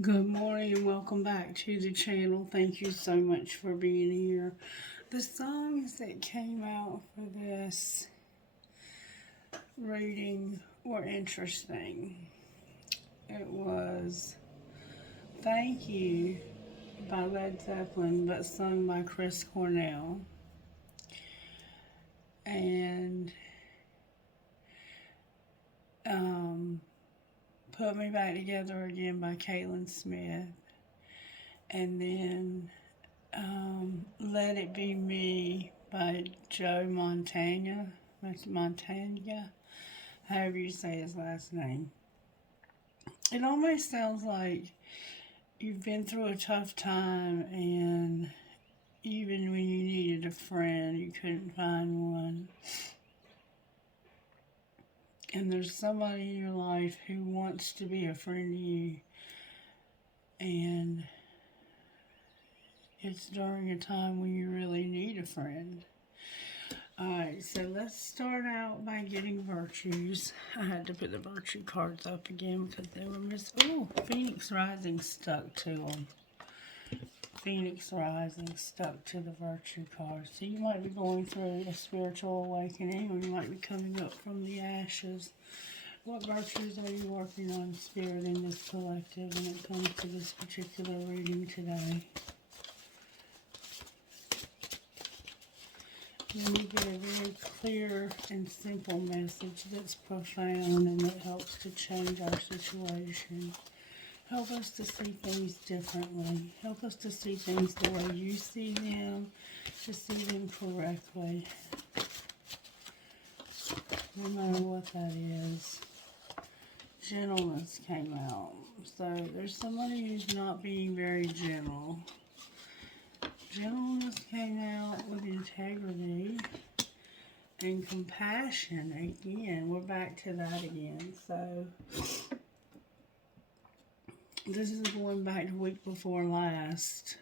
Good morning and welcome back to the channel. Thank you so much for being here. The songs that came out for this reading were interesting. It was Thank You by Led Zeppelin, but sung by Chris Cornell. And Put Me Back Together Again by Caitlin Smith. And then Let It Be Me by Joe Montana. Montana, however you say his last name. It almost sounds like you've been through a tough time, and even when you needed a friend, you couldn't find one. And there's somebody in your life who wants to be a friend to you, and it's during a time when you really need a friend. Alright, so let's start out by getting virtues. I had to put the virtue cards up again because they were missing. Oh, Phoenix Rising stuck to them. Phoenix Rising stuck to the virtue cards. So you might be going through a spiritual awakening, or you might be coming up from the ashes. What virtues are you working on, Spirit, in this collective when it comes to this particular reading today? Then you get a very clear and simple message that's profound and that helps to change our situation. Help us to see things differently. Help us to see things the way you see them, to see them correctly. No matter what that is. Gentleness came out. So there's somebody who's not being very gentle. Gentleness came out with integrity and compassion again. We're back to that again. So this is going back to week before last.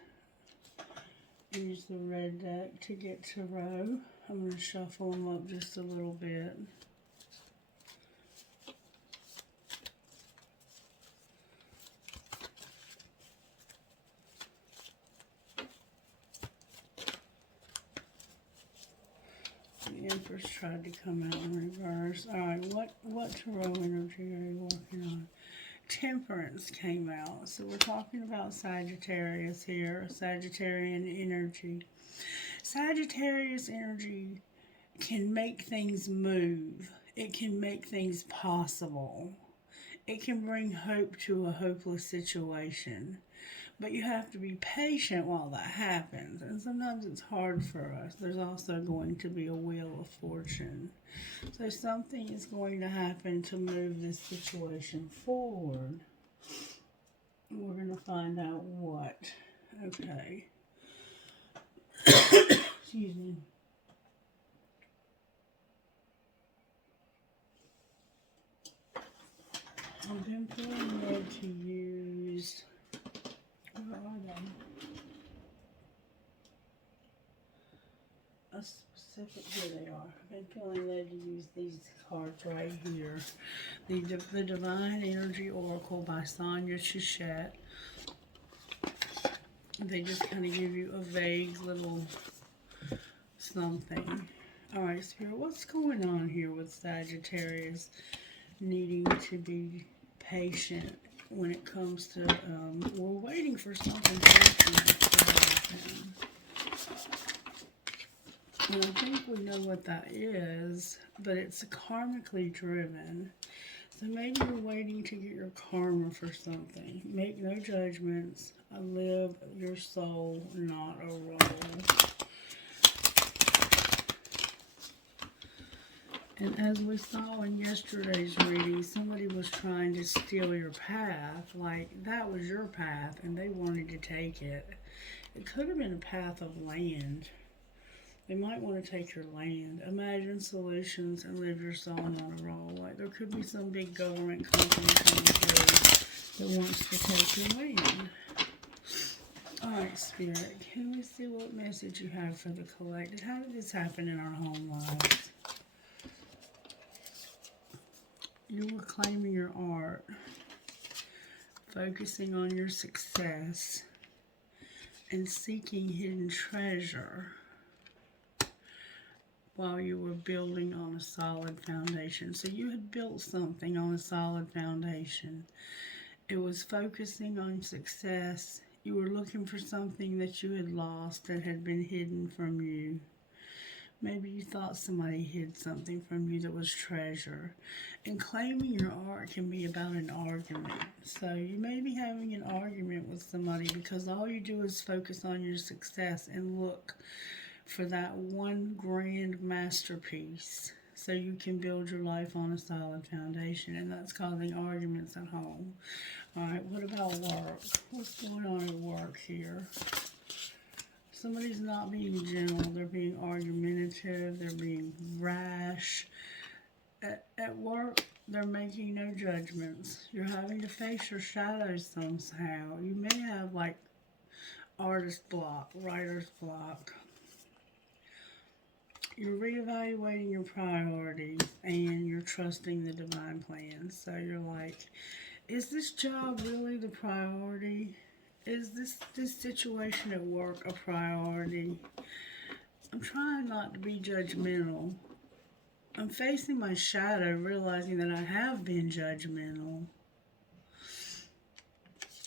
Use the red deck to get to row. I'm going to shuffle them up just a little bit. The Empress tried to come out in reverse. Alright, what tarot energy are you working on? Temperance came out. So we're talking about Sagittarius here, Sagittarian energy. Sagittarius energy can make things move. It can make things possible. It can bring hope to a hopeless situation. But you have to be patient while that happens. And sometimes it's hard for us. There's also going to be a wheel of fortune. So something is going to happen to move this situation forward. We're going to find out what. Okay. Excuse me. I've been feeling led to use... Where are they? A specific, here they are. I've been feeling led to use these cards right here. The Divine Energy Oracle by Sonia Chichette. They just kind of give you a vague little something. Alright, Spirit, what's going on here with Sagittarius needing to be patient when it comes to, we're waiting for something fortunate to happen. And I think we know what that is, but it's karmically driven. So maybe you're waiting to get your karma for something. Make no judgments. Live your soul, not a role. And as we saw in yesterday's reading, somebody was trying to steal your path. Like, that was your path, and they wanted to take it. It could have been a path of land. They might want to take your land. Imagine solutions and live your soul on a roll. Like, there could be some big government company coming through that wants to take your land. Alright, Spirit, can we see what message you have for the collective? How did this happen in our home lives? You were claiming your art. focusing on your success and seeking hidden treasure while you were building on a solid foundation. So you had built something on a solid foundation. It was focusing on success. You were looking for something that you had lost that had been hidden from you. Maybe you thought somebody hid something from you that was treasure. And claiming your art can be about an argument. So you may be having an argument with somebody because all you do is focus on your success and look for that one grand masterpiece so you can build your life on a solid foundation, and that's causing arguments at home. Alright, what about work? What's going on at work here? Somebody's not being gentle, they're being argumentative, they're being rash. At work, they're making no judgments. You're having to face your shadows somehow. You may have like artist block, writer's block. You're reevaluating your priorities and you're trusting the divine plan. So you're like, is this job really the priority? Is this situation at work a priority? I'm trying not to be judgmental. I'm facing my shadow, realizing that I have been judgmental.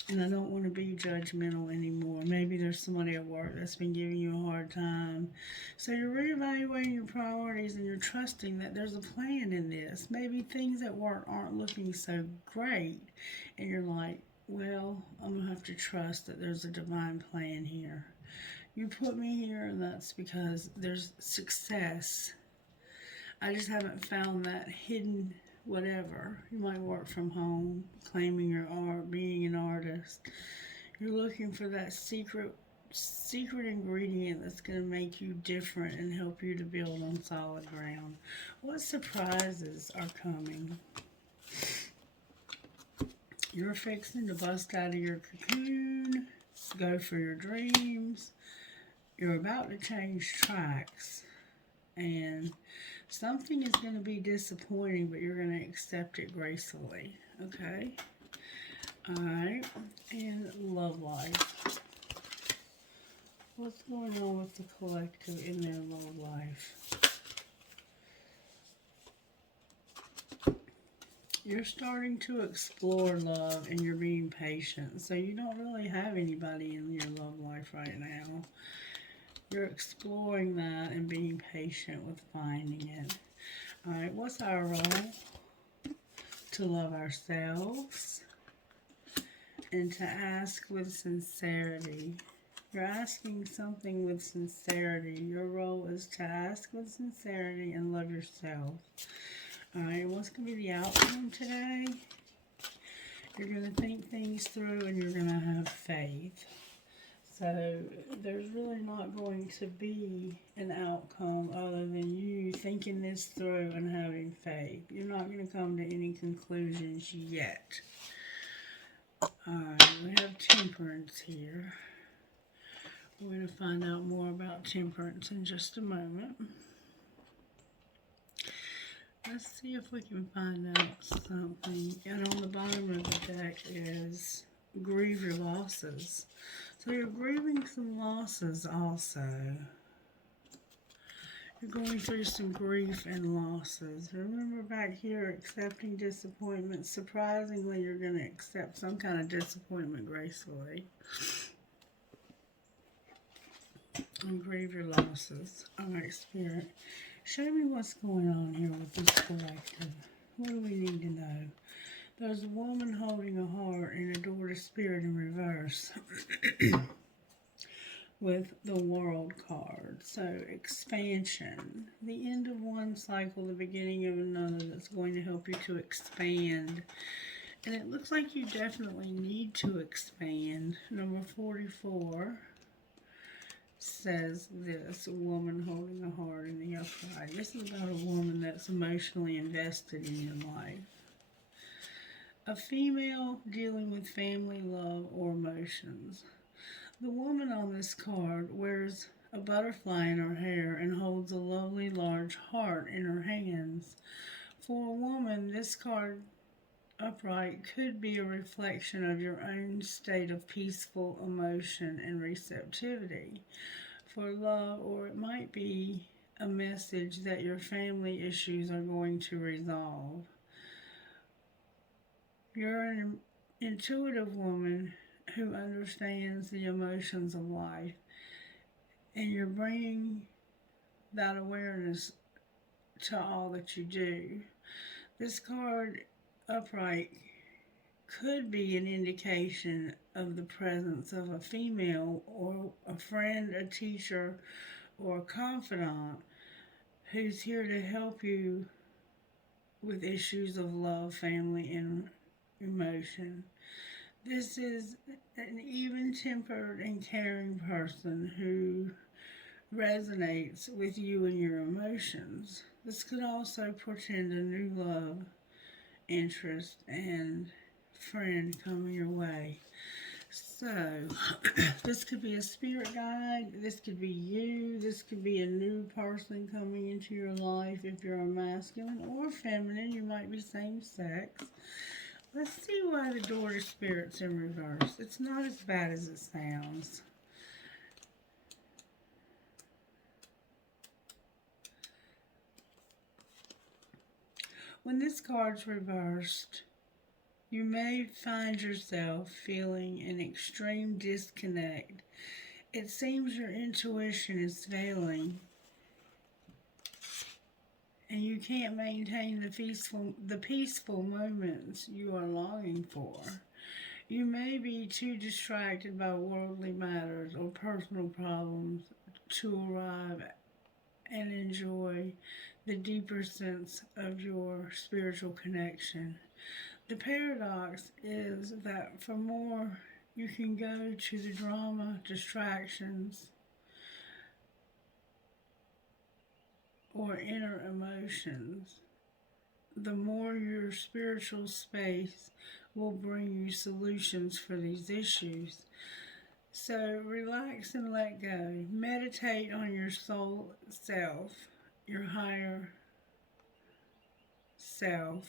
And I don't want to be judgmental anymore. Maybe there's somebody at work that's been giving you a hard time. So you're reevaluating your priorities and you're trusting that there's a plan in this. Maybe things at work aren't looking so great. And you're like, well, I'm going to have to trust that there's a divine plan here. You put me here and that's because there's success. I just haven't found that hidden whatever. You might work from home, claiming your art, being an artist. You're looking for that secret ingredient that's going to make you different and help you to build on solid ground. What surprises are coming? You're fixing to bust out of your cocoon, go for your dreams. You're about to change tracks, and something is going to be disappointing, but you're going to accept it gracefully. Okay? Alright. And love life. What's going on with the collective in their love life? You're starting to explore love and you're being patient. So you don't really have anybody in your love life right now. You're exploring that and being patient with finding it. Alright, what's our role? To love ourselves and to ask with sincerity. You're asking something with sincerity. Your role is to ask with sincerity and love yourself. Alright, what's going to be the outcome today? You're going to think things through and you're going to have faith. So there's really not going to be an outcome other than you thinking this through and having faith. You're not going to come to any conclusions yet. Alright, we have temperance here. We're going to find out more about temperance in just a moment. Let's see if we can find out something. And on the bottom of the deck is grieve your losses. So you're grieving some losses also. You're going through some grief and losses. Remember back here, accepting disappointment. Surprisingly, you're going to accept some kind of disappointment gracefully. And grieve your losses. Alright, Spirit. Show me what's going on here with this collective. What do we need to know? There's a woman holding a heart and a door to spirit in reverse. With the World card. So, expansion. The end of one cycle, the beginning of another that's going to help you to expand. And it looks like you definitely need to expand. Number 44 says this, a woman holding a heart in the upright. This is about a woman that's emotionally invested in your life. A female dealing with family, love, or emotions. The woman on this card wears a butterfly in her hair and holds a lovely large heart in her hands. For a woman, this card upright could be a reflection of your own state of peaceful emotion and receptivity for love, or it might be a message that your family issues are going to resolve. You're an intuitive woman who understands the emotions of life, and you're bringing that awareness to all that you do. This card, upright, could be an indication of the presence of a female or a friend, a teacher, or a confidant who's here to help you with issues of love, family, and emotion. This is an even tempered and caring person who resonates with you and your emotions. This could also portend a new love, interest, and friend coming your way. So, this could be a spirit guide, this could be you, this could be a new person coming into your life if you're a masculine or feminine, you might be same sex. Let's see why the door to spirit's in reverse. It's not as bad as it sounds. When this card's reversed, you may find yourself feeling an extreme disconnect. It seems your intuition is failing and you can't maintain the peaceful moments you are longing for. You may be too distracted by worldly matters or personal problems to arrive and enjoy the deeper sense of your spiritual connection. The paradox is that for more you can go to the drama, distractions, or inner emotions, the more your spiritual space will bring you solutions for these issues. So relax and let go. Meditate on your soul self, your higher self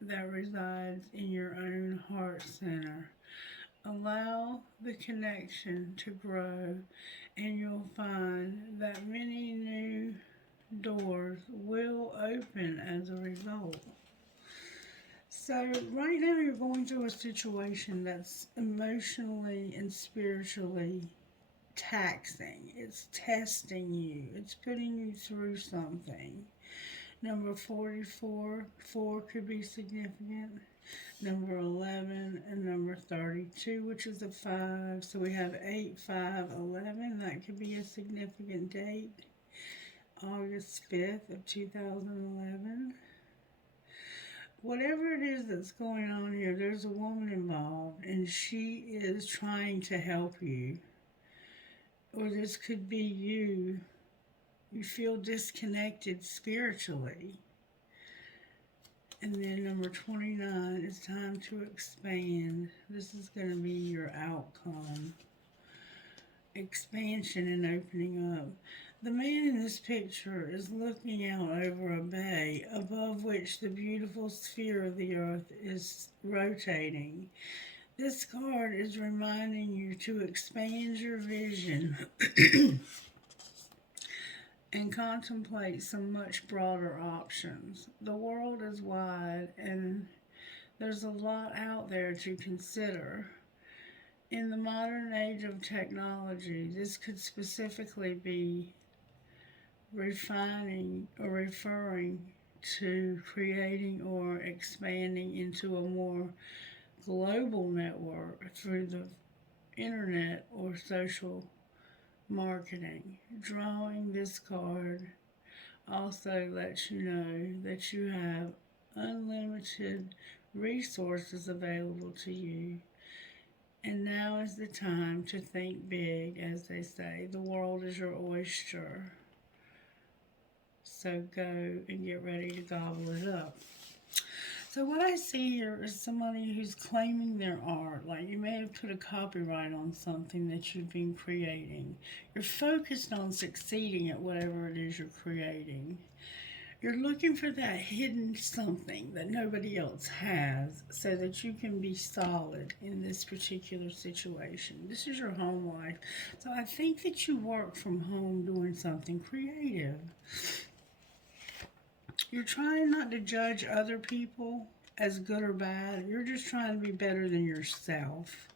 that resides in your own heart center. Allow the connection to grow, and you'll find that many new doors will open as a result. So, right now, you're going through a situation that's emotionally and spiritually taxing. It's testing you, it's putting you through something. Number 44, 4 could be significant. Number 11 and number 32, which is a 5. So we have 8, 5, 11. That could be a significant date. August 5th of 2011. Whatever it is that's going on here, there's a woman involved and she is trying to help you. Or this could be you. You feel disconnected spiritually. And then number 29 is time to expand. This is going to be your outcome. Expansion and opening up. The man in this picture is looking out over a bay above which the beautiful sphere of the earth is rotating. This card is reminding you to expand your vision and contemplate some much broader options. The world is wide and there's a lot out there to consider. In the modern age of technology, this could specifically be refining or referring to creating or expanding into a more global network through the internet or social marketing. Drawing this card also lets you know that you have unlimited resources available to you. And now is the time to think big, as they say. The world is your oyster. So go and get ready to gobble it up. So what I see here is somebody who's claiming their art. Like you may have put a copyright on something that you've been creating. You're focused on succeeding at whatever it is you're creating. You're looking for that hidden something that nobody else has so that you can be solid in this particular situation. This is your home life. So I think that you work from home doing something creative. You're trying not to judge other people as good or bad. You're just trying to be better than yourself.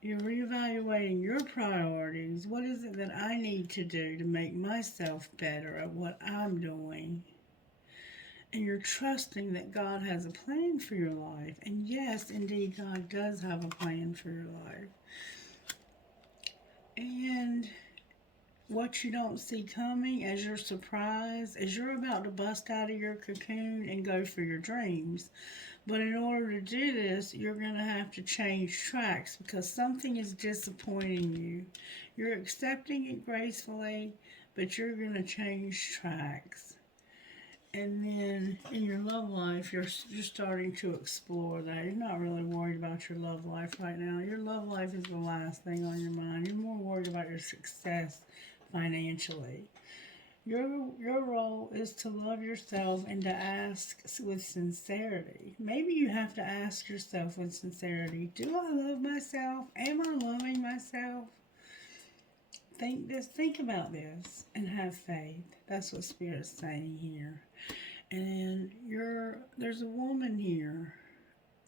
You're reevaluating your priorities. What is it that I need to do to make myself better at what I'm doing? And you're trusting that God has a plan for your life. And yes, indeed, God does have a plan for your life. And what you don't see coming as your surprise, as you're about to bust out of your cocoon and go for your dreams. But in order to do this, you're going to have to change tracks because something is disappointing you. You're accepting it gracefully, but you're going to change tracks. And then in your love life, you're starting to explore that. You're not really worried about your love life right now. Your love life is the last thing on your mind. You're more worried about your success financially. Your role is to love yourself and to ask with sincerity. Maybe you have to ask yourself with sincerity, do I love myself? Am I loving myself? Think about this and have faith. That's what Spirit's saying here. And there's a woman here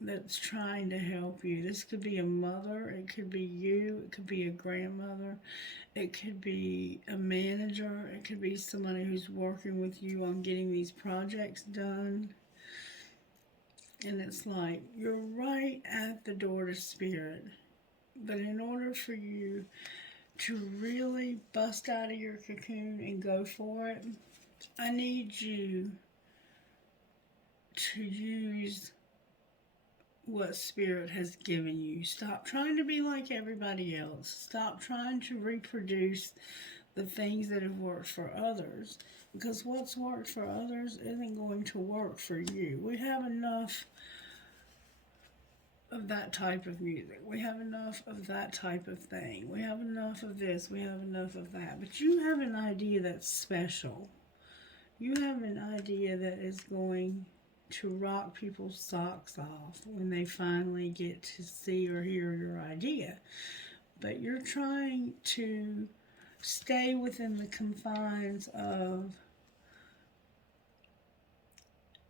that's trying to help you. This could be a mother, it could be you, it could be a grandmother, it could be a manager, it could be somebody who's working with you on getting these projects done. And it's like you're right at the door to Spirit. But in order for you to really bust out of your cocoon and go for it, I need you to use what Spirit has given you. Stop trying to be like everybody else. Stop trying to reproduce the things that have worked for others, because what's worked for others isn't going to work for you. We have enough of that type of music. We have enough of that type of thing. We have enough of this. We have enough of that. But you have an idea that's special. You have an idea that is going to rock people's socks off when they finally get to see or hear your idea. But you're trying to stay within the confines of,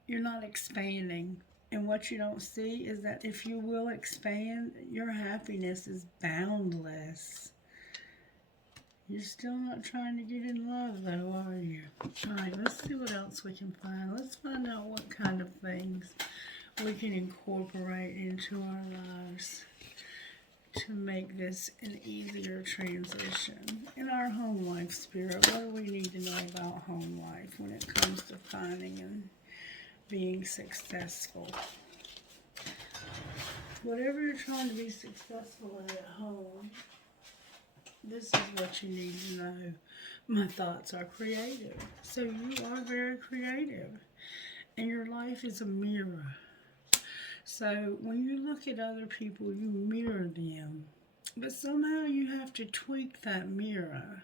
you're not expanding. And what you don't see is that if you will expand, your happiness is boundless. You're still not trying to get in love, though, are you? All right, let's see what else we can find. Let's find out what kind of things we can incorporate into our lives to make this an easier transition. In our home life, Spirit, what do we need to know about home life when it comes to finding and being successful? Whatever you're trying to be successful at home, this is what you need to know. My thoughts are creative. So you are very creative. And your life is a mirror. So when you look at other people, you mirror them. But somehow you have to tweak that mirror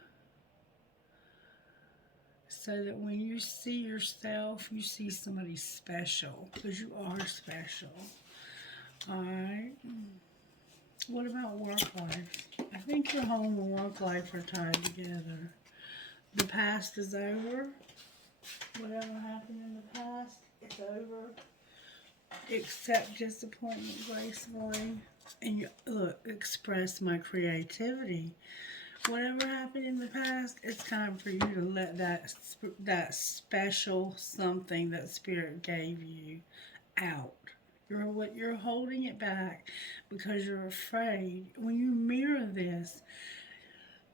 so that when you see yourself, you see somebody special. Because you are special. Alright. What about work life? I think your home and work life are tied together. The past is over. Whatever happened in the past, it's over. Accept disappointment gracefully. And you, look, express my creativity. Whatever happened in the past, it's time for you to let that special something that Spirit gave you out. You're holding it back because you're afraid. When you mirror this,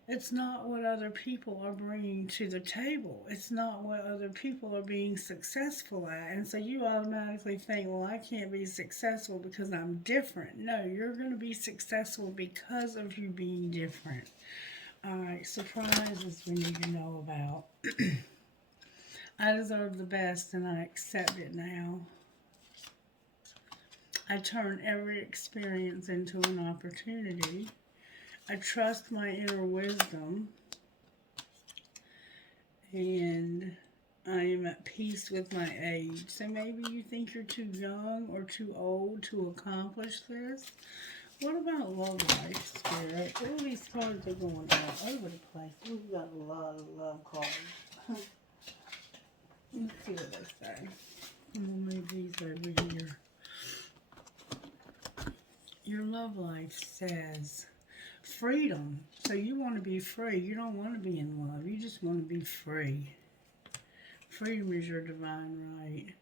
it's not what other people are bringing to the table. It's not what other people are being successful at. And so you automatically think, well, I can't be successful because I'm different. No, you're going to be successful because of you being different. All right, surprises we need to know about. I deserve the best and I accept it now. I turn every experience into an opportunity. I trust my inner wisdom. And I am at peace with my age. So maybe you think you're too young or too old to accomplish this. What about love life, Spirit? All these cards are going all over the place. We've got a lot of love cards. Let's see what they say. We'll move these over here. Your love life says freedom. So you want to be free. You don't want to be in love. You just want to be free. Freedom is your divine right.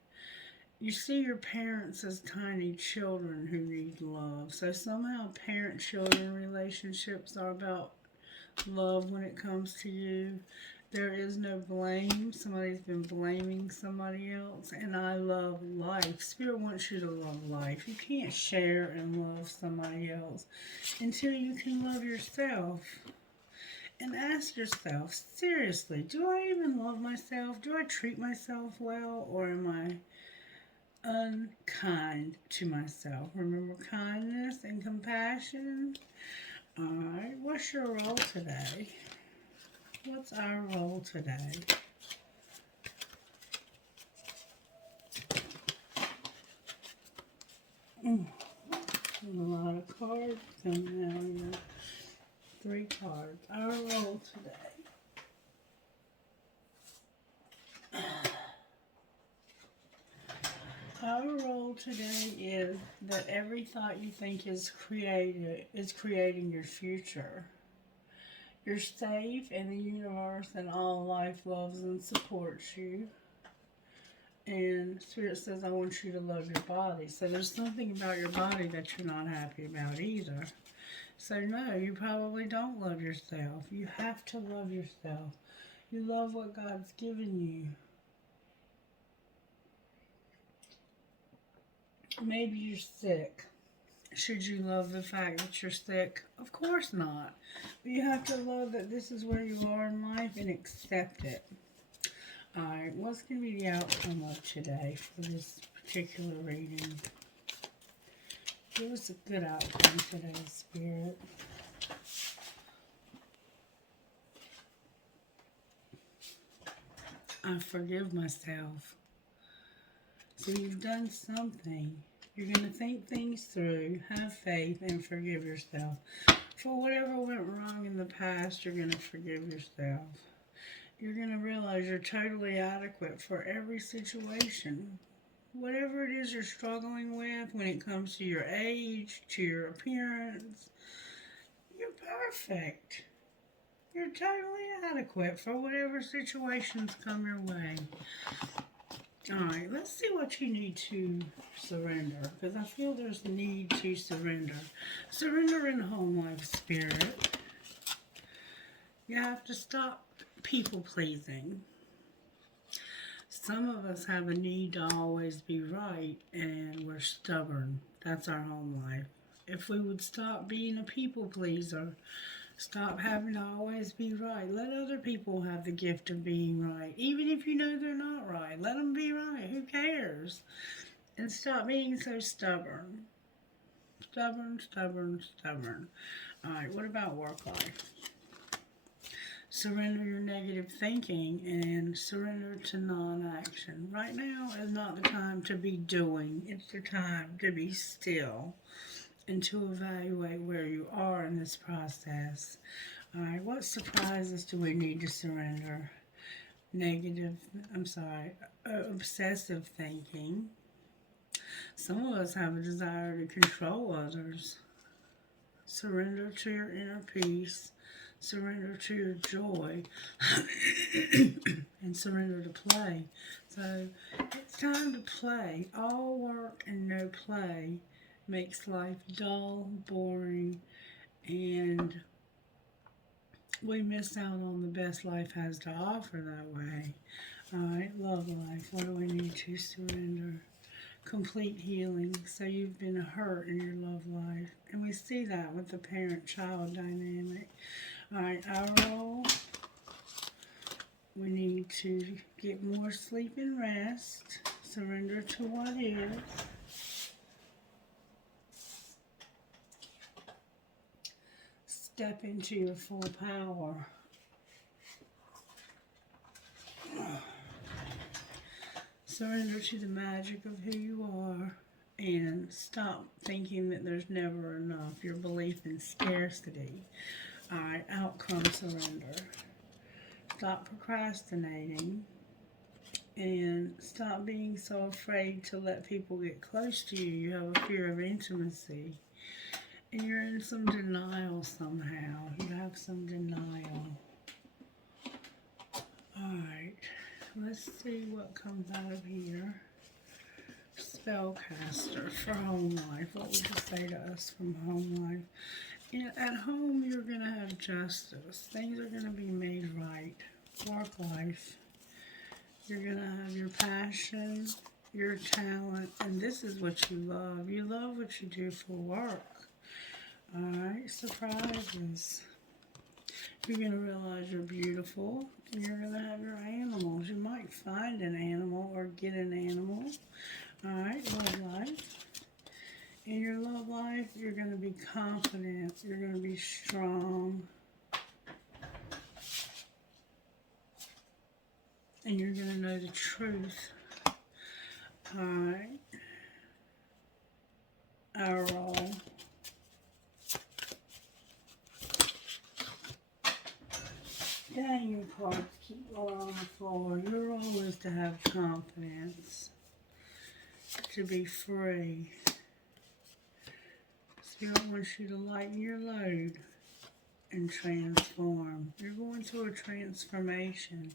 You see your parents as tiny children who need love. So somehow parent-children relationships are about love when it comes to you. There is no blame. Somebody's been blaming somebody else. And I love life. Spirit wants you to love life. You can't share and love somebody else until you can love yourself. And ask yourself, seriously, do I even love myself? Do I treat myself well? Or am I unkind to myself? Remember kindness and compassion. Alright, what's your role today? What's our role today? A lot of cards coming out here. 3 cards. Our role today. Our role today is that every thought you think is creating your future. You're safe, and the universe and all life loves and supports you. And Spirit says, I want you to love your body. So there's something about your body that you're not happy about either. So no, you probably don't love yourself. You have to love yourself. You love what God's given you. Maybe you're sick. Should you love the fact that you're sick? Of course not. But you have to love that this is where you are in life and accept it. Alright, what's going to be the outcome of today for this particular reading? Give us a good outcome today, Spirit. I forgive myself. So you've done something. You're going to think things through, have faith, and forgive yourself. For whatever went wrong in the past, you're going to forgive yourself. You're going to realize you're totally adequate for every situation. Whatever it is you're struggling with when it comes to your age, to your appearance, you're perfect. You're totally adequate for whatever situations come your way. Alright, let's see what you need to surrender, because I feel there's a need to surrender. Surrender in home life, Spirit. You have to stop people pleasing. Some of us have a need to always be right, and we're stubborn. That's our home life. If we would stop being a people pleaser, stop having to always be right. Let other people have the gift of being right. Even if you know they're not right, let them be right. Who cares? And stop being so stubborn. Stubborn, stubborn, stubborn. Alright, what about work life? Surrender your negative thinking and surrender to non-action. Right now is not the time to be doing. It's the time to be still and to evaluate where you are in this process. Alright, what surprises do we need to surrender? Obsessive thinking. Some of us have a desire to control others. Surrender to your inner peace. Surrender to your joy. And surrender to play. So, it's time to play. All work and no play makes life dull, boring, and we miss out on the best life has to offer that way. Alright, love life. What do we need to surrender? Complete healing. So you've been hurt in your love life. And we see that with the parent-child dynamic. Alright, our role. We need to get more sleep and rest. Surrender to what is. Step into your full power. Surrender to the magic of who you are and stop thinking that there's never enough. Your belief in scarcity. Alright, outcome surrender. Stop procrastinating and stop being so afraid to let people get close to you. You have a fear of intimacy and you're in some denial somehow. You have some denial. Alright, let's see what comes out of here. Spellcaster for home life. What would you say to us from home life? And at home, you're going to have justice. Things are going to be made right. Work life. You're going to have your passion, your talent, and this is what you love. You love what you do for work. Alright, surprises. You're going to realize you're beautiful, and you're going to have your animals. You might find an animal or get an animal. Alright, love life. In your love life, you're going to be confident. You're going to be strong. And you're going to know the truth. Alright. Our role. Dang, your cards keep going on the floor. Your role is to have confidence. To be free. Spirit wants you to lighten your load and transform. You're going through a transformation.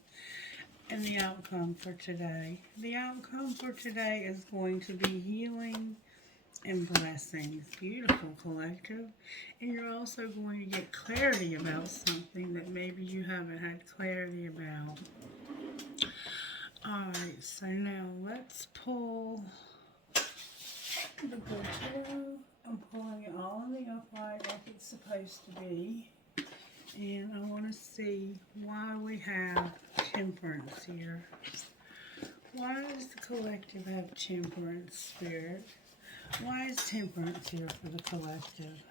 And the outcome for today. The outcome for today is going to be healing and blessings. Beautiful, collective. And you're also going to get clarity about something that maybe you haven't had clarity about. Alright, so now let's pull the good tarot. I'm pulling it all in the upright like it's supposed to be. And I want to see why we have temperance here. Why does the collective have temperance, Spirit? Why is temperance here for the collective?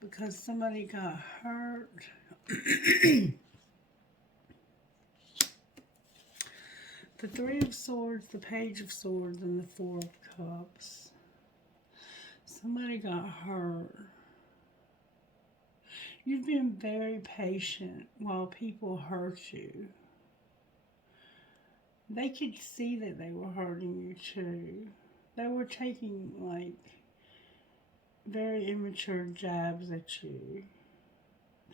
Because somebody got hurt. The Three of Swords, the Page of Swords, and the Four of Cups. Somebody got hurt. You've been very patient while people hurt you. They could see that they were hurting you too. They were taking like very immature jabs at you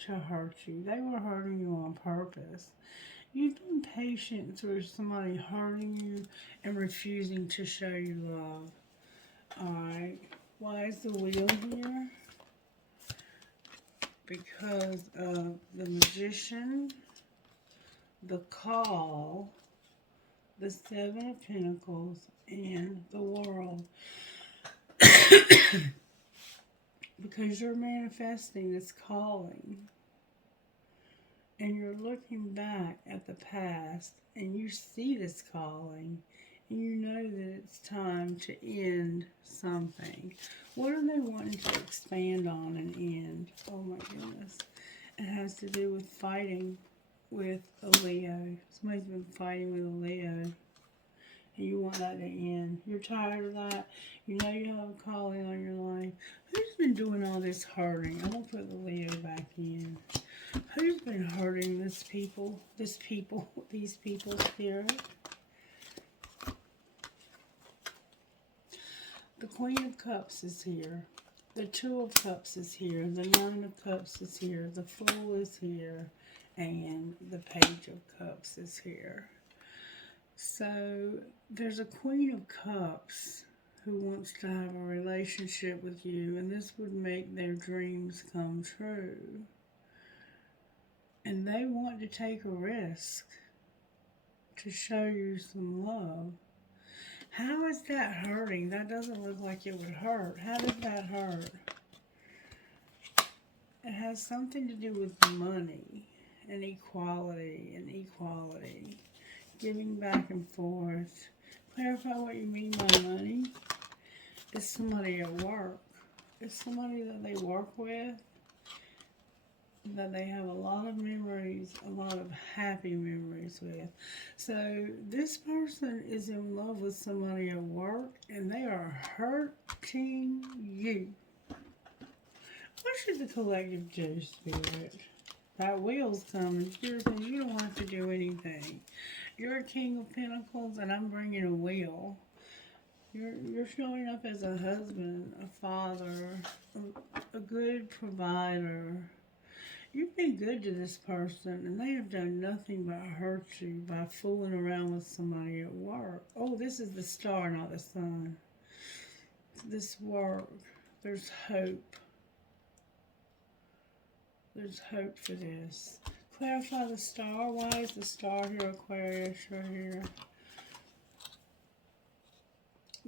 to hurt you. They were hurting you on purpose. You've been patient through somebody hurting you and refusing to show you love. Alright, why is the Wheel here? Because of the Magician, the Call, the Seven of Pentacles, and the World. Because you're manifesting this calling. And you're looking back at the past, and you see this calling, and you know that it's time to end something. What are they wanting to expand on and end? Oh my goodness. It has to do with fighting with a Leo. Somebody's been fighting with a Leo, and you want that to end. You're tired of that. You know you have a calling on your life. Who's been doing all this hurting? I'm going to put the Leo back in. Who's been hurting these people, Spirit? The Queen of Cups is here. The Two of Cups is here. The Nine of Cups is here. The Fool is here. And the Page of Cups is here. So there's a Queen of Cups who wants to have a relationship with you. And this would make their dreams come true. And they want to take a risk to show you some love. How is that hurting? That doesn't look like it would hurt. How does that hurt? It has something to do with money and equality giving back and forth. Clarify what you mean by money. It's somebody at work. It's somebody that they work with. that they have a lot of memories, a lot of happy memories with. So this person is in love with somebody at work and they are hurting you. What should the collective do, Spirit? That wheel's coming. Spirit says you don't have to do anything. You're a King of Pentacles and I'm bringing a wheel. You're showing up as a husband, a father, a good provider. You've been good to this person, and they have done nothing but hurt you by fooling around with somebody at work. Oh, this is the star, not the sun. This work, there's hope. There's hope for this. Clarify the star. Why is the star here, Aquarius, right here?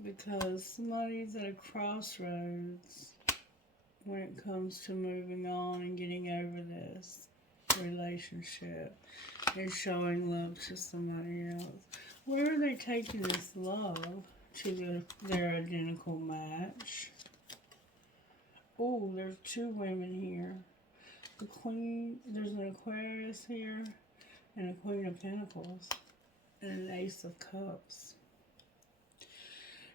Because somebody's at a crossroads when it comes to moving on and getting over this relationship and showing love to somebody else. Where are they taking this love? To their identical match. Oh, there's two women here. The Queen, there's an Aquarius here, and a Queen of Pentacles, and an Ace of Cups.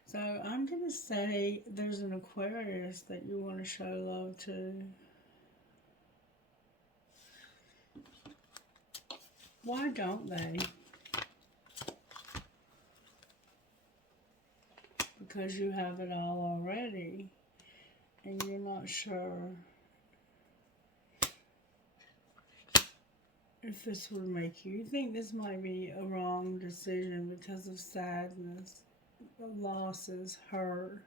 So I'm going to say there's an Aquarius that you want to show love to. Why don't they? Because you have it all already and you're not sure if this would make you. You think this might be a wrong decision because of sadness, losses, hurt,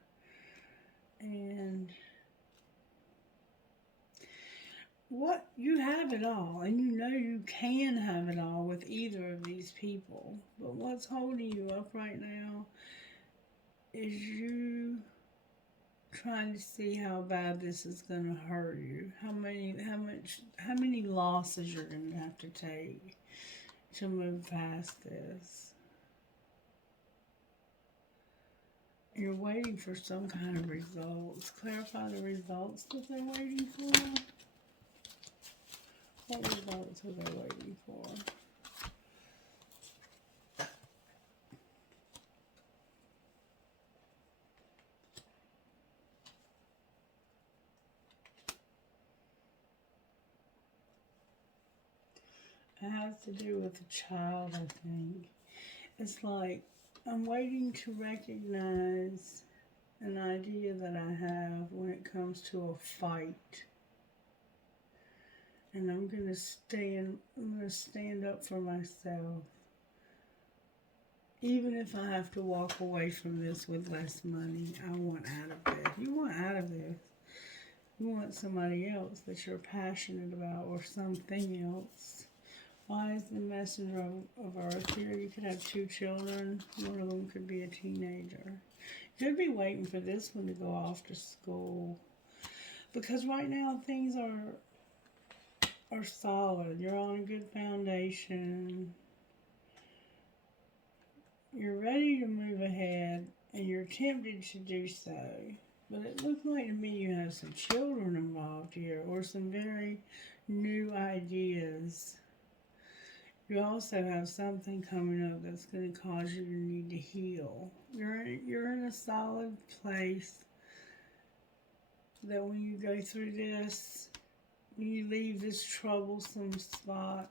and what you have it all, and you know you can have it all with either of these people. But what's holding you up right now is you trying to see how bad this is going to hurt you. How many losses you're going to have to take to move past this. You're waiting for some kind of results. Clarify the results that they're waiting for. What results are they waiting for? It has to do with a child, I think. It's like, I'm waiting to recognize an idea that I have when it comes to a fight. And I'm gonna stand up for myself. Even if I have to walk away from this with less money, I want out of this. You want out of this. You want somebody else that you're passionate about or something else. Why is the messenger of Earth here? You could have two children. One of them could be a teenager. You could be waiting for this one to go off to school. Because right now things are solid. You're on a good foundation. You're ready to move ahead, and you're tempted to do so. But it looks like to me you have some children involved here, or some very new ideas. You also have something coming up that's going to cause you to need to heal. You're in a solid place that when you go through this, when you leave this troublesome spot,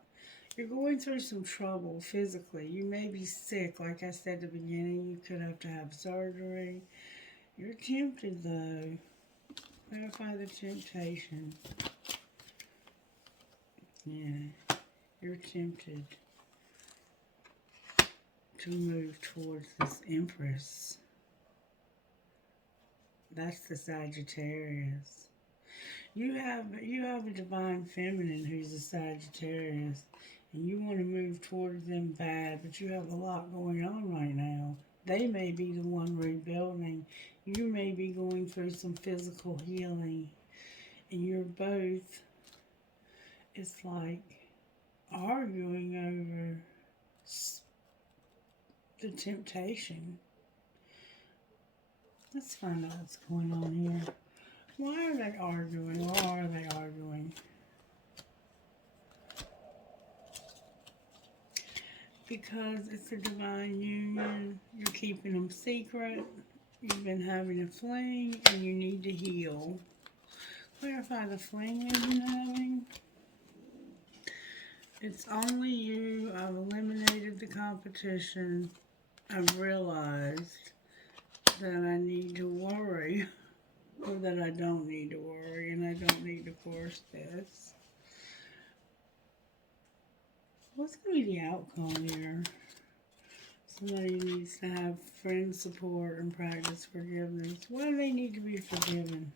you're going through some trouble physically. You may be sick, like I said at the beginning. You could have to have surgery. You're tempted, though. Clarify the temptation. Yeah, you're tempted to move towards this Empress. That's the Sagittarius. You have a divine feminine who's a Sagittarius, and you want to move towards them bad, but you have a lot going on right now. They may be the one rebuilding. You may be going through some physical healing, and you're both, it's like, arguing over the temptation. Let's find out what's going on here. Why are they arguing? Or are they arguing? because it's a divine union. You're keeping them secret. You've been having a fling and you need to heal. Clarify the fling you've been having. It's only you. I've eliminated the competition. I've realized that I need to worry, or that I don't need to worry, and I don't need to force this. What's going to be the outcome here? Somebody needs to have friend support and practice forgiveness. Why do they need to be forgiven?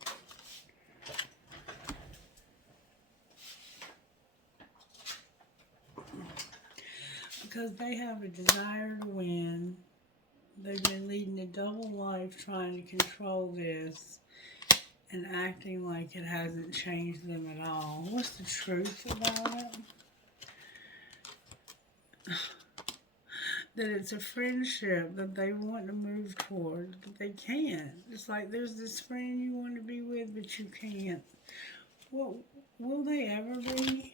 Because they have a desire to win. They've been leading a double life trying to control this and acting like it hasn't changed them at all. What's the truth about it? That it's a friendship that they want to move toward, but they can't. It's like there's this friend you want to be with, but you can't. What will they ever be?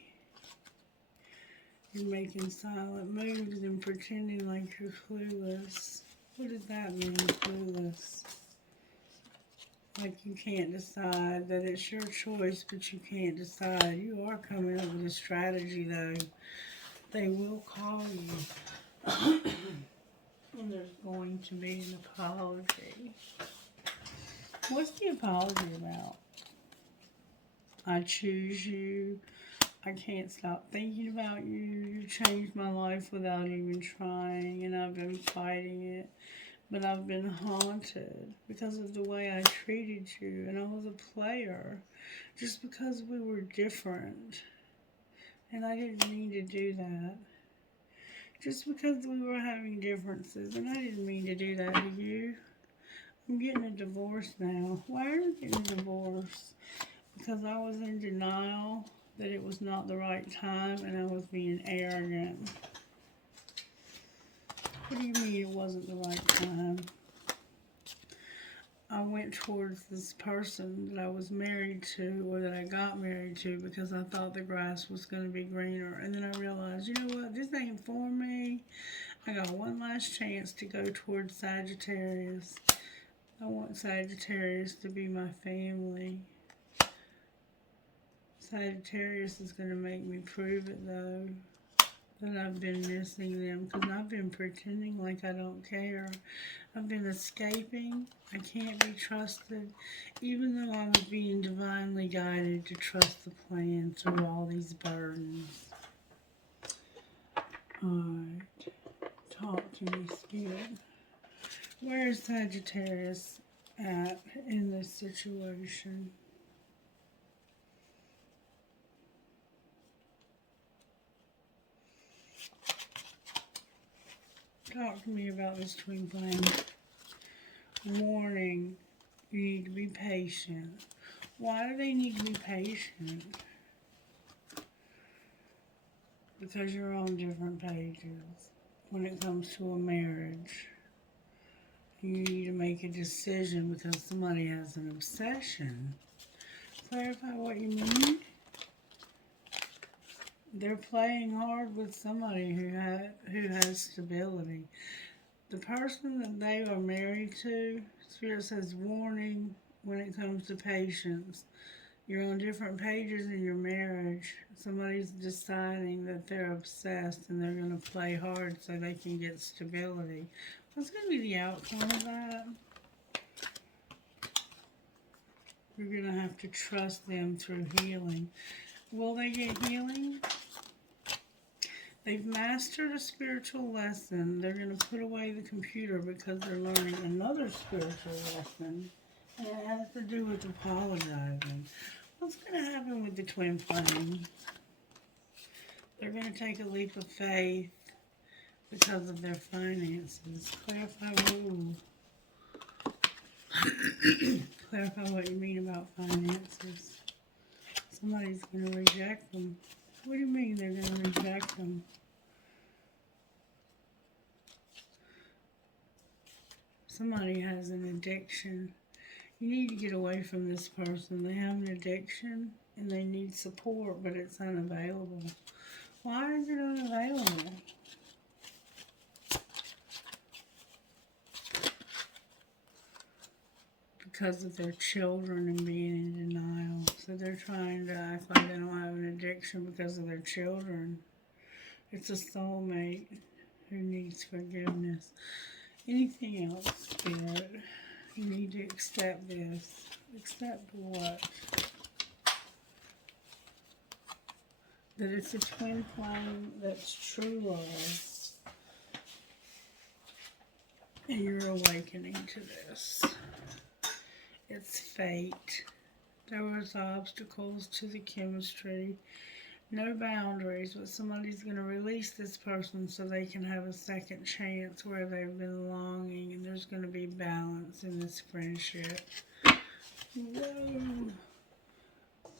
You're making silent moves and pretending like you're clueless. What does that mean, clueless? Like you can't decide, that it's your choice, but you can't decide. You are coming up with a strategy, though. They will call you. And there's going to be an apology. What's the apology about? I choose you. I can't stop thinking about you. You changed my life without even trying, and I've been fighting it. But I've been haunted because of the way I treated you, and I was a player just because we were different. And I didn't mean to do that. Just because we were having differences, and I didn't mean to do that to you. I'm getting a divorce now. Why are you getting a divorce? Because I was in denial that it was not the right time, and I was being arrogant. What do you mean it wasn't the right time? I went towards this person that I was married to, or that I got married to, because I thought the grass was going to be greener. And then I realized, you know what, this ain't for me. I got one last chance to go towards Sagittarius. I want Sagittarius to be my family. Sagittarius is going to make me prove it, though, that I've been missing them, because I've been pretending like I don't care. I've been escaping. I can't be trusted, even though I was being divinely guided to trust the plan through all these burdens. Alright, talk to me, Spirit. Where is Sagittarius at in this situation? Talk to me about this twin flame. Warning, you need to be patient. Why do they need to be patient? Because you're on different pages when it comes to a marriage. You need to make a decision because somebody has an obsession. Clarify what you mean. They're playing hard with somebody who has stability. The person that they are married to, Spirit says warning when it comes to patience. You're on different pages in your marriage. Somebody's deciding that they're obsessed and they're going to play hard so they can get stability. What's going to be the outcome of that? You're going to have to trust them through healing. Will they get healing? They've mastered a spiritual lesson. They're going to put away the computer because they're learning another spiritual lesson. And it has to do with apologizing. What's going to happen with the twin flame? They're going to take a leap of faith because of their finances. Clarify clarify what you mean about finances. Somebody's going to reject them. What do you mean they're going to reject them? Somebody has an addiction. You need to get away from this person. They have an addiction and they need support, but it's unavailable. Why is it unavailable? because of their children and being in denial. So they're trying to act like they don't have an addiction because of their children. It's a soulmate who needs forgiveness. Anything else, Spirit? You need to accept this. Accept what? That it's a twin flame that's true love. And you're awakening to this. It's fate. There was obstacles to the chemistry. No boundaries, but somebody's going to release this person so they can have a second chance where they've been longing, and there's going to be balance in this friendship. Whoa.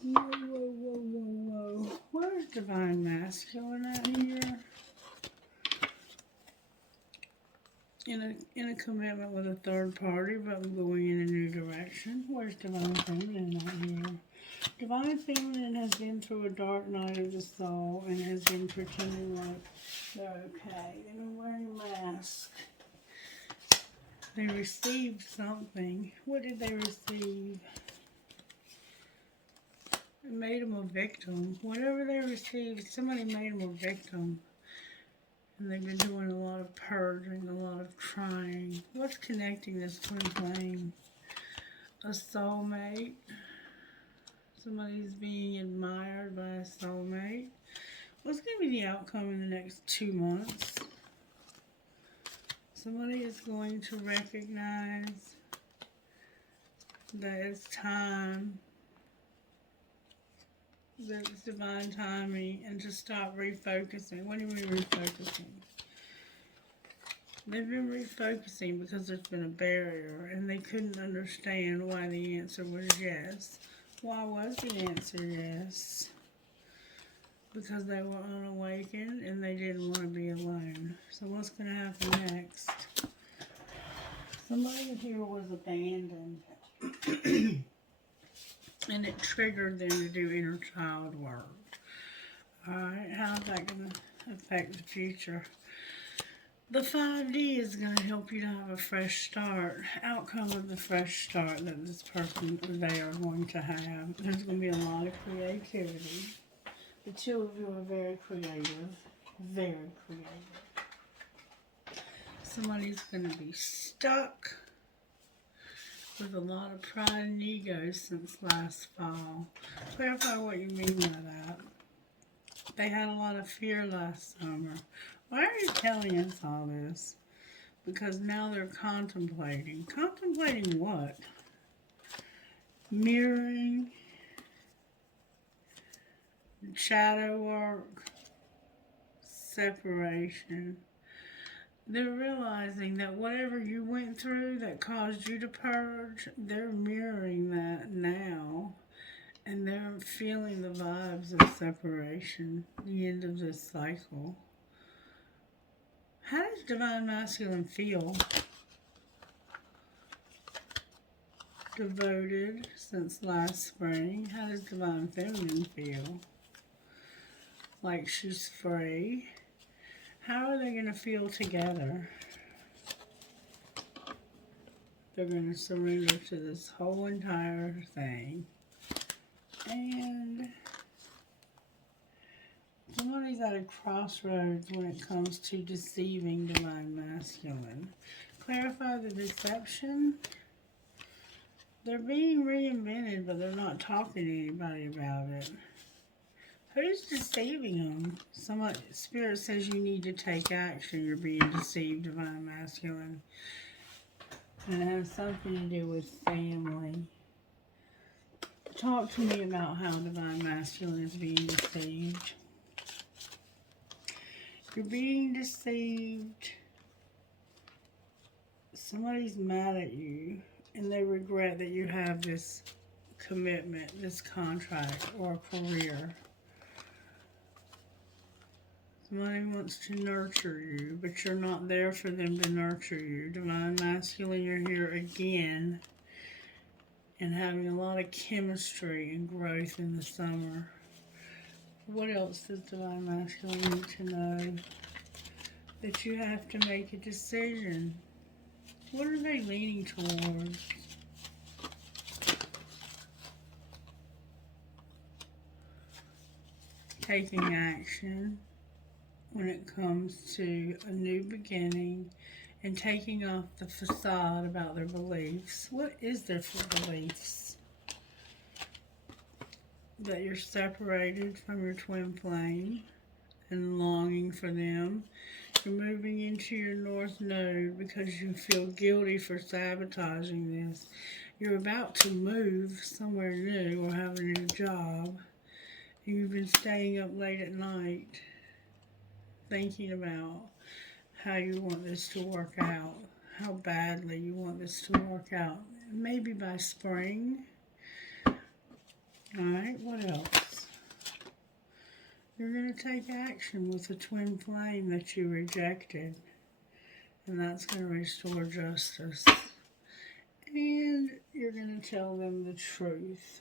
Whoa, whoa, whoa, whoa, whoa. Where's Divine Masculine at here? In a commitment with a third party, but going in a new direction. Where's Divine Feminine out here? Divine Feminine has been through a dark night of the soul and has been pretending like they're okay. They've been wearing masks. They received something. What did they receive? It made them a victim. Whatever they received, somebody made them a victim. And they've been doing a lot of purging, a lot of trying. What's connecting this twin flame? A soulmate. Somebody's being admired by a soulmate. What's going to be the outcome in the next 2 months? Somebody is going to recognize that it's time, that it's divine timing, and to stop refocusing. What do you mean refocusing? They've been refocusing because there's been a barrier, and they couldn't understand why the answer was yes. Why was the answer yes? Because they were unawakened and they didn't want to be alone. So what's going to happen next? Somebody here was abandoned. And it triggered them to do inner child work. Alright, how's that going to affect the future? The 5D is going to help you to have a fresh start. Outcome of the fresh start that this person or they are going to have. There's going to be a lot of creativity. The two of you are very creative. Very creative. Somebody's going to be stuck with a lot of pride and ego since last fall. Clarify what you mean by that. They had a lot of fear last summer. Why are you telling us all this? Because now they're contemplating. Contemplating what? Mirroring, shadow work, separation. They're realizing that whatever you went through that caused you to purge, they're mirroring that now. And they're feeling the vibes of separation, the end of this cycle. How does Divine Masculine feel? Devoted since last spring. How does Divine Feminine feel? Like she's free. How are they going to feel together? They're going to surrender to this whole entire thing. And somebody's at a crossroads when it comes to deceiving Divine Masculine. Clarify the deception. They're being reinvented, but they're not talking to anybody about it. Who's deceiving them? Somebody, Spirit says you need to take action. You're being deceived, Divine Masculine. And it has something to do with family. Talk to me about how Divine Masculine is being deceived. You're being deceived. Somebody's mad at you, and they regret that you have this commitment, this contract, or career. Somebody wants to nurture you, but you're not there for them to nurture you. Divine Masculine, you're here again and having a lot of chemistry and growth in the summer. What else does Divine Masculine need to know? That you have to make a decision. What are they leaning towards? taking action when it comes to a new beginning and taking off the facade about their beliefs. What is there for beliefs? That you're separated from your twin flame and longing for them. You're moving into your north node because you feel guilty for sabotaging this. You're about to move somewhere new or have a new job. And you've been staying up late at night thinking about how you want this to work out, how badly you want this to work out. Maybe by spring. Alright, what else? You're going to take action with the twin flame that you rejected. And that's going to restore justice. And you're going to tell them the truth.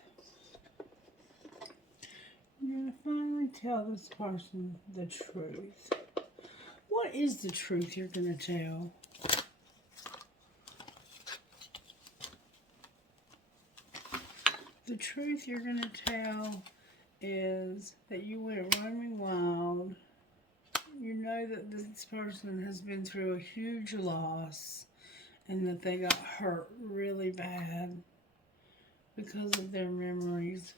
You're going to finally tell this person the truth. What is the truth you're going to tell? The truth you're going to tell is that you went running wild. You know that this person has been through a huge loss and that they got hurt really bad because of their memories.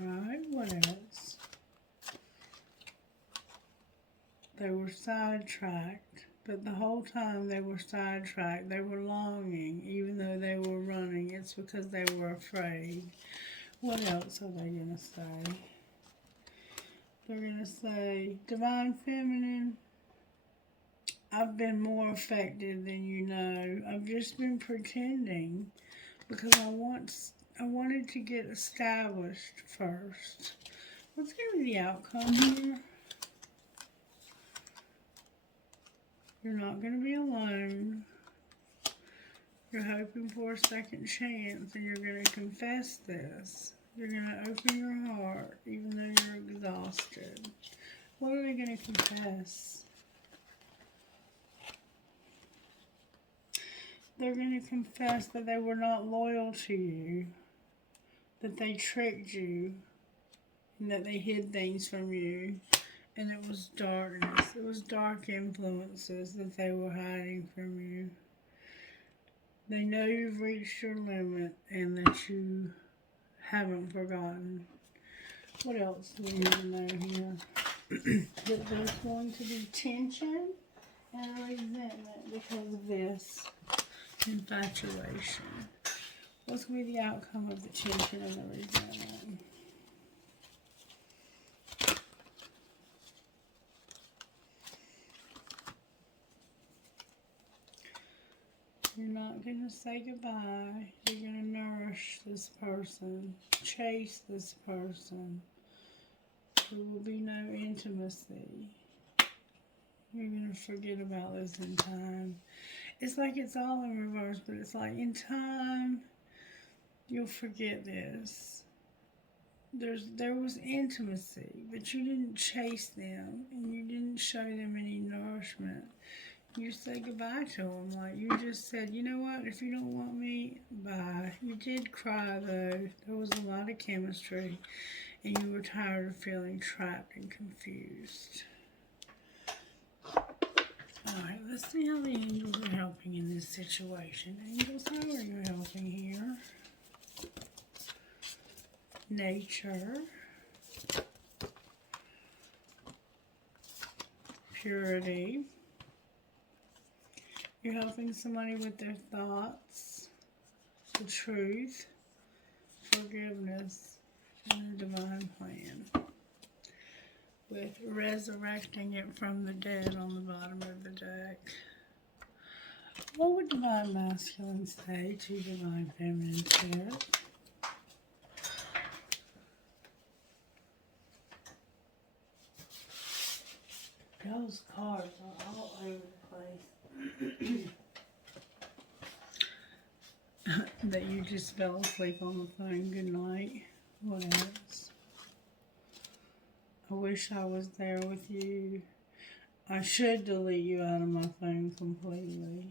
Alright, what else? They were sidetracked, but the whole time they were sidetracked, they were longing, even though they were running. It's because they were afraid. What else are they going to say? They're going to say, Divine Feminine, I've been more affected than you know. I've just been pretending because I wanted to get established first. What's going to be the outcome here? You're not going to be alone. You're hoping for a second chance, and you're going to confess this. You're going to open your heart, even though you're exhausted. What are they going to confess? They're going to confess that they were not loyal to you, that they tricked you, and that they hid things from you. And it was darkness. It was dark influences that they were hiding from you. They know you've reached your limit and that you haven't forgotten. What else do we need to know here? That there's going to be tension and resentment because of this infatuation. What's going to be the outcome of the tension and the resentment? You're not going to say goodbye. You're going to nourish this person, chase this person. There will be no intimacy. You're going to forget about this in time. It's like it's all in reverse, but it's like in time, you'll forget this. There was intimacy, but you didn't chase them, and you didn't show them any nourishment. You said goodbye to them. Like, you just said, you know what, if you don't want me, bye. You did cry, though. There was a lot of chemistry, and you were tired of feeling trapped and confused. Alright, let's see how the angels are helping in this situation. Angels, how are you helping here? Nature. Purity. You're helping somebody with their thoughts, the truth, forgiveness, and the divine plan. With resurrecting it from the dead on the bottom of the deck. What would divine masculine say to divine feminine spirit? Those cards are all over the place. That you just fell asleep on the phone. Good night. What else? I wish I was there with you. I should delete you out of my phone completely.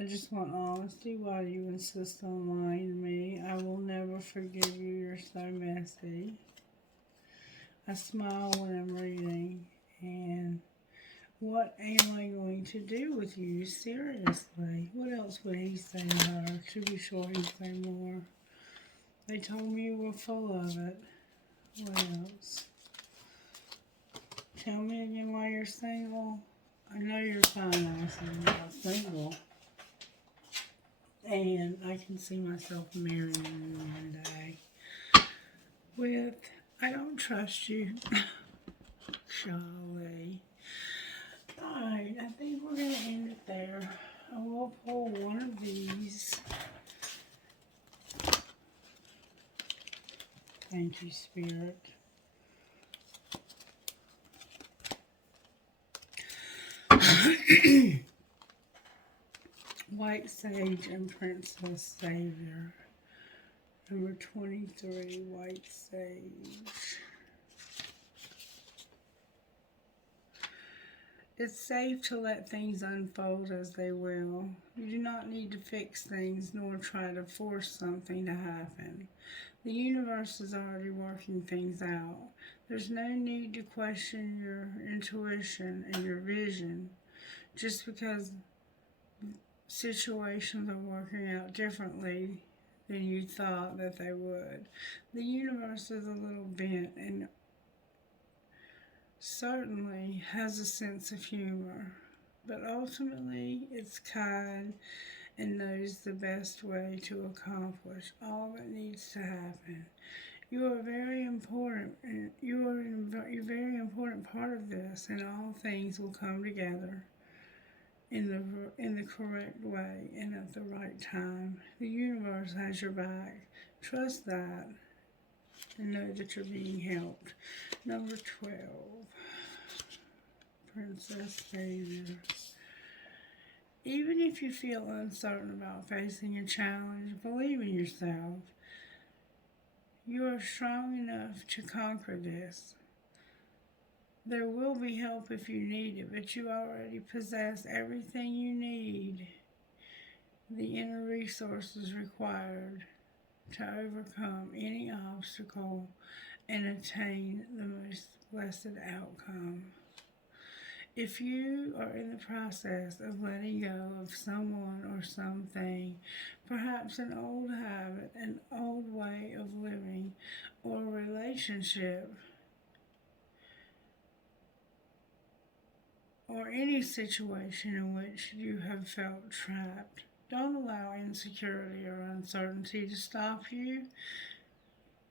I just want honesty. Why do you insist on lying to me? I will never forgive you. You're so messy. I smile when I'm reading. And what am I going to do with you? Seriously. What else would he say to her? To be sure, he'd say more. They told me you were full of it. What else? Tell me again why you're single. I know you're financing, you're not single. And I can see myself marrying you one day. With, I don't trust you. Golly. Alright, I think we're going to end it there. I will pull one of these. Thank you, Spirit. White Sage and Princess Savior. Number 23, White Sage. It's safe to let things unfold as they will. You do not need to fix things nor try to force something to happen. The universe is already working things out. There's no need to question your intuition and your vision just because situations are working out differently than you thought that they would. The universe is a little bent and certainly has a sense of humor, but ultimately it's kind and knows the best way to accomplish all that needs to happen. You are very important, and you are a very important part of this, and all things will come together in the correct way and at the right time. The universe has your back. Trust that and know that you're being helped. Number 12, Princess Savior. Even if you feel uncertain about facing a challenge, believe in yourself. You are strong enough to conquer this. There will be help if you need it, but you already possess everything you need, the inner resources required to overcome any obstacle and attain the most blessed outcome. If you are in the process of letting go of someone or something, perhaps an old habit, an old way of living, or a relationship, or any situation in which you have felt trapped, don't allow insecurity or uncertainty to stop you.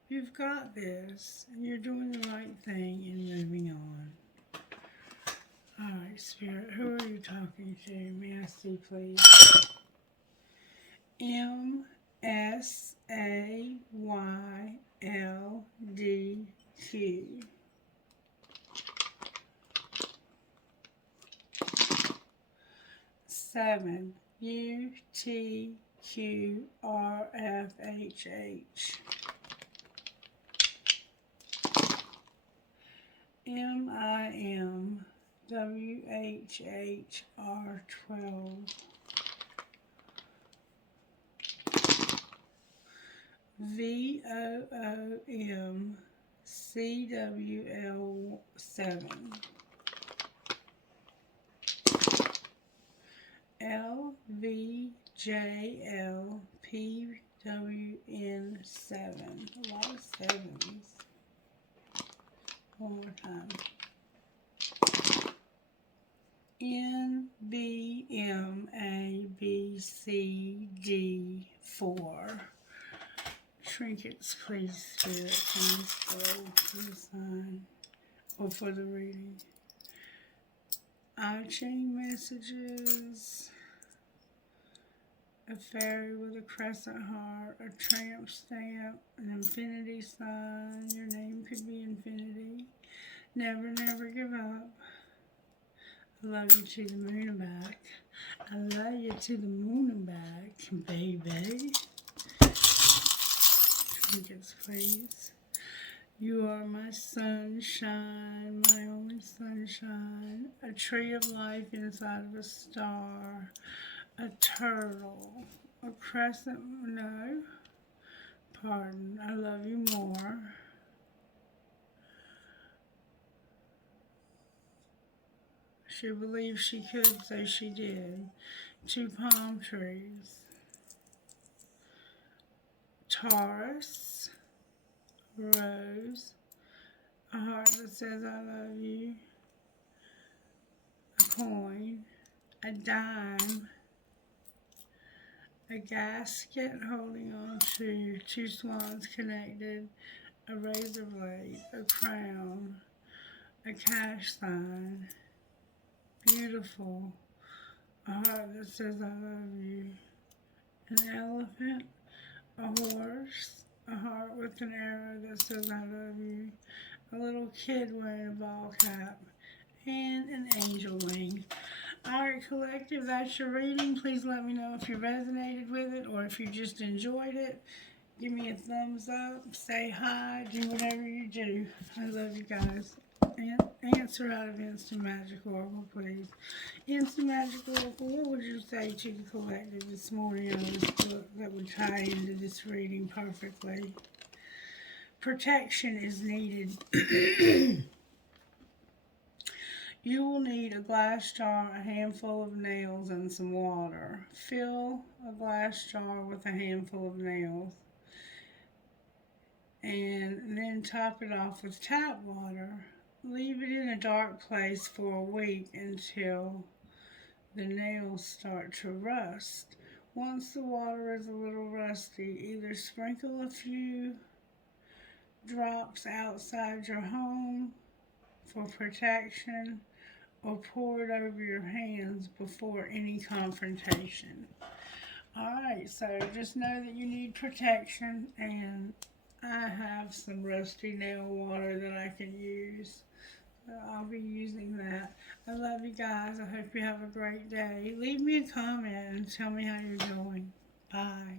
You've got this, and you're doing the right thing and moving on. Alright, Spirit, who are you talking to? May I see, please? MSAYLDQ. 7, UTQRFHH. MIMWHHR12. VOOMCWL7. LVJLPWN7. A lot of sevens. One more time. NBMABCD4. Trinkets, please, Spirit, please go for the sign or for the reading. I-chain messages. A fairy with a crescent heart, a tramp stamp, an infinity sign. Your name could be infinity. Never, never give up. I love you to the moon and back. I love you to the moon and back, baby. Trinkets, please. You are my sunshine, my only sunshine. A tree of life inside of a star. A turtle. A crescent, no. Pardon, I love you more. She believed she could, so she did. 2 palm trees. Taurus, rose, a heart that says I love you, a coin, a dime, a gasket holding on to 2 swans connected, a razor blade, a crown, a cash sign, beautiful, a heart that says I love you, an elephant, a horse, a heart with an arrow that says I love you, a little kid wearing a ball cap, and an angel wing. Alright, collective, that's your reading. Please let me know if you resonated with it or if you just enjoyed it. Give me a thumbs up, say hi, do whatever you do. I love you guys. And answer out of Instant Magic Oracle, please. Instant Magic Oracle, what would you say to the collective this morning on this book that would tie into this reading perfectly? Protection is needed. You will need a glass jar, a handful of nails, and some water. Fill a glass jar with a handful of nails. And then top it off with tap water. Leave it in a dark place for a week until the nails start to rust. Once the water is a little rusty, either sprinkle a few drops outside your home for protection or pour it over your hands before any confrontation. Alright, so just know that you need protection, and I have some rusty nail water that I can use. So I'll be using that. I love you guys. I hope you have a great day. Leave me a comment and tell me how you're doing. Bye.